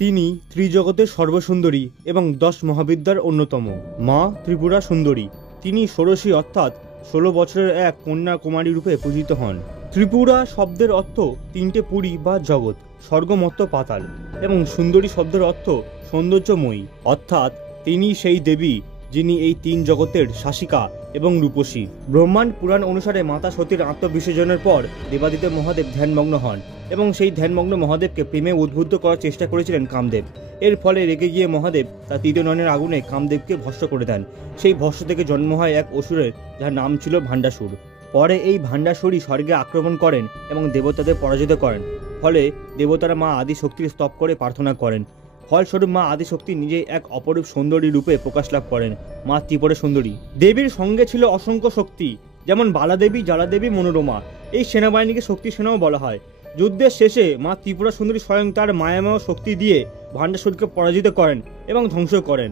তিনি ত্রিজগতের সর্বসুন্দরী এবং 10 মহাবিদ্যার অন্যতম। মা ত্রিপুরা সুন্দরী। তিনি ষোড়শী অর্থাৎ 16 বছরের এক কন্যা কুমারী রূপে পূজিত হন। ত্রিপুরা শব্দের অর্থ 3টে পুরী বা জগৎ, স্বর্গ মর্ত্য পাতাল, এবং সুন্দরী শব্দের অর্থ সৌন্দর্যময়ী, অর্থাৎ তিনি সেই দেবী যিনি এই 3 জগতের শাসিকা এবং রূপসী। ব্রহ্মাণ্ড পুরাণ অনুসারে মাতা সতীর আত্মবিসর্জনের পর দেবাদিদেব মহাদেব ধ্যানমগ্ন হন এবং সেই ধ্যানমগ্ন মহাদেবকে প্রেমে উদ্বুদ্ধ করার চেষ্টা করেছিলেন কামদেব। এর ফলে রেগে গিয়ে মহাদেব তার তৃতীয় নয়নের আগুনে কামদেবকে ভস্ম করে দেন। সেই ভস্ম থেকে জন্ম হয় এক অসুরের, যার নাম ছিল ভাণ্ডাসুর। পরে এই ভাণ্ডাসুরই স্বর্গে আক্রমণ করেন এবং দেবতাদের পরাজিত করেন। ফলে দেবতারা মা আদিশক্তির স্তব করে প্রার্থনা করেন। ফলস্বরূপ মা আদিশক্তি নিজেই এক অপরূপ সুন্দরী রূপে প্রকাশ লাভ করেন, মা ত্রিপুরা সুন্দরী। দেবীর সঙ্গে ছিল অসংখ্য শক্তি, যেমন বালাদেবী, জ্বালাদেবী, মনোরমা। এই সেনাবাহিনীকে শক্তি সেনাও বলা হয়। যুদ্ধের শেষে মা ত্রিপুরা সুন্দরী স্বয়ং তার মায়াময় শক্তি দিয়ে ভাণ্ডাসুরকে পরাজিত করেন এবং ধ্বংস করেন।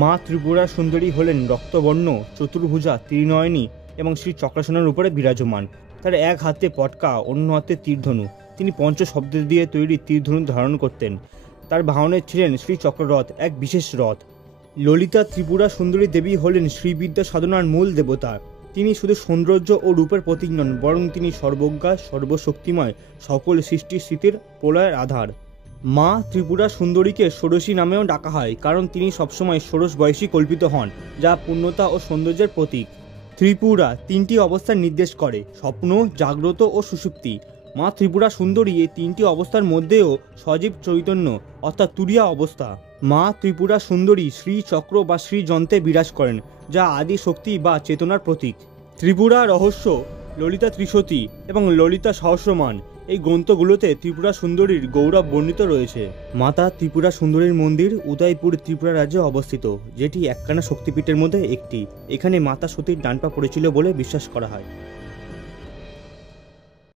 মা ত্রিপুরা সুন্দরী হলেন রক্তবর্ণ, চতুর্ভুজা, ত্রিনয়নী এবং শ্রী চক্রাসনের উপরে বিরাজমান। তার এক হাতে পটকা, অন্য হাতে তীরধনু। তিনি পঞ্চশব্দ দিয়ে তৈরি তীরধনু ধারণ করতেন। তার বাহনে ছিলেন শ্রী চক্ররথ, এক বিশেষ রথ। ললিতা ত্রিপুরা সুন্দরী দেবী হলেন শ্রীবিদ্যা সাধনার মূল দেবতা। তিনি শুধু সৌন্দর্য ও রূপের প্রতীক নন, বরং তিনি সর্বজ্ঞা, সর্বশক্তিময়, সকল সৃষ্টি স্থিতির প্রলয়ের আধার। মা ত্রিপুরা সুন্দরীকে ষোড়শী নামেও ডাকা হয়, কারণ তিনি সবসময় ষোড়শ বয়সী কল্পিত হন, যা পূর্ণতা ও সৌন্দর্যের প্রতীক। ত্রিপুরা 3টি অবস্থার নির্দেশ করে: স্বপ্ন, জাগ্রত ও সুষুপ্তি। মা ত্রিপুরা সুন্দরী এই 3টি অবস্থার মধ্যেও সজীব চৈতন্য অর্থাৎ তুরিয়া অবস্থা। মা ত্রিপুরা সুন্দরী শ্রী চক্র বা শ্রী যন্ত্রে বিরাজ করেন, যা আদি শক্তি বা চেতনার প্রতীক। ত্রিপুরা রহস্য, ললিতা ত্রিশতী এবং ললিতা সহস্রমান এই গ্রন্থগুলোতে ত্রিপুরা সুন্দরীর গৌরব বর্ণিত রয়েছে। মাতা ত্রিপুরা সুন্দরীর মন্দির উদয়পুর ত্রিপুরা রাজ্যে অবস্থিত, যেটি একখানা শক্তিপীঠের মধ্যে একটি। এখানে মাতা সতীর ডান পা পড়েছিল বলে বিশ্বাস করা হয়।